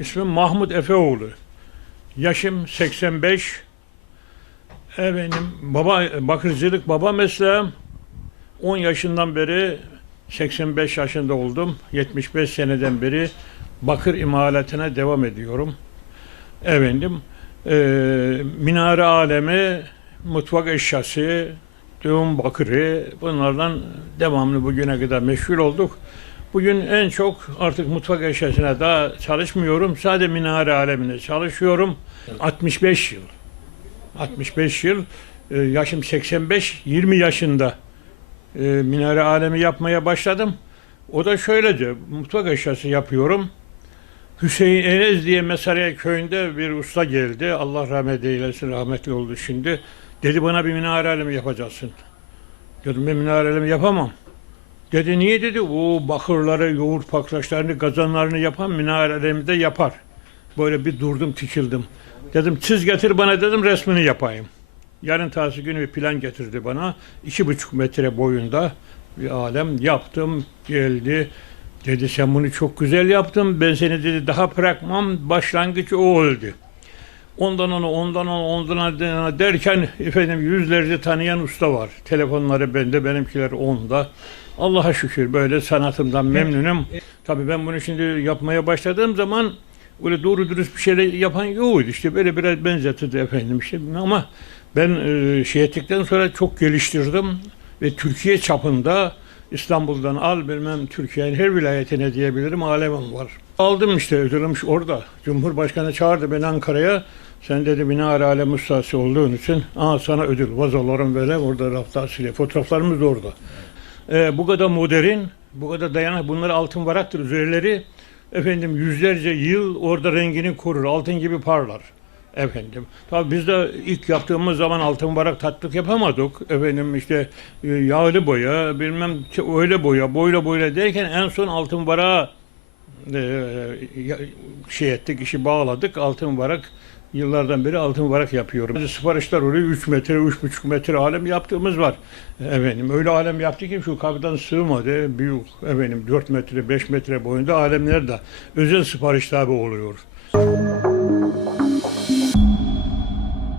İsmim Mahmut Efeoğlu. Yaşım 85. Efendim, baba, bakırcılık baba mesleğim. 10 yaşından beri 85 yaşında oldum. 75 seneden beri bakır imalatına devam ediyorum. Efendim, e, minare alemi, mutfak eşyası, düğün bakırı bunlardan devamlı bugüne kadar meşgul olduk. Bugün en çok artık mutfak eşyasına daha çalışmıyorum. Sadece minare aleminde çalışıyorum. 65 yıl. 65 yıl. Ee, Yaşım 85, 20 yaşında e, minare alemi yapmaya başladım. O da şöylece, mutfak eşyası yapıyorum. Hüseyin Enes diye Mesariye köyünde bir usta geldi. Allah rahmet eylesin, rahmetli oldu şimdi. Dedi bana bir minare alemi yapacaksın. Dedim ben minare alemi yapamam. Dedi niye dedi o bakırları, yoğurt paklaçlarını, kazanlarını yapan minarelerimi yapar. Böyle bir durdum tikildim. Dedim çiz getir bana dedim resmini yapayım. Yarın tası günü bir plan getirdi bana. iki buçuk metre boyunda bir alem yaptım geldi. Dedi sen bunu çok güzel yaptın. Ben seni dedi daha bırakmam. Başlangıç o oldu. Ondan ona, ondan ona, ondan ona derken efendim yüzlerce tanıyan usta var. Telefonları bende, benimkiler onda. Allah'a şükür böyle sanatımdan memnunum. Tabii ben bunu şimdi yapmaya başladığım zaman öyle doğru dürüst bir şeyler yapan yoktu. İşte böyle biraz benzetirdi efendim işte. Ama ben e, şey ettikten sonra çok geliştirdim ve Türkiye çapında İstanbul'dan al bilmem Türkiye'nin her vilayetine diyebilirim alemim var. Aldım işte ödülüm orada. Cumhurbaşkanı çağırdı beni Ankara'ya. Sen dedi minare alem ustası olduğun için aa sana ödül vazolarım böyle orada rafta asılı. Fotoğraflarımız da orada. Ee, bu kadar modern, bu kadar dayanak. Bunlar altın varaktır üzerleri. Efendim yüzlerce yıl orada rengini korur. Altın gibi parlar. Efendim. Tabii biz de ilk yaptığımız zaman altın varak tatlık yapamadık. Efendim işte e, yağlı boya, bilmem öyle boya, boyla boyla derken en son altın varağa e, şey ettik, işi bağladık. Altın varak yıllardan beri altın varak yapıyorum. Siparişler oluyor 3 metre, 3,5 metre alem yaptığımız var. Efendim öyle alem yaptı ki şu kapıdan sığmadı. Büyük efendim 4 metre, 5 metre boyunda alemler de özel sipariş tabi oluyor.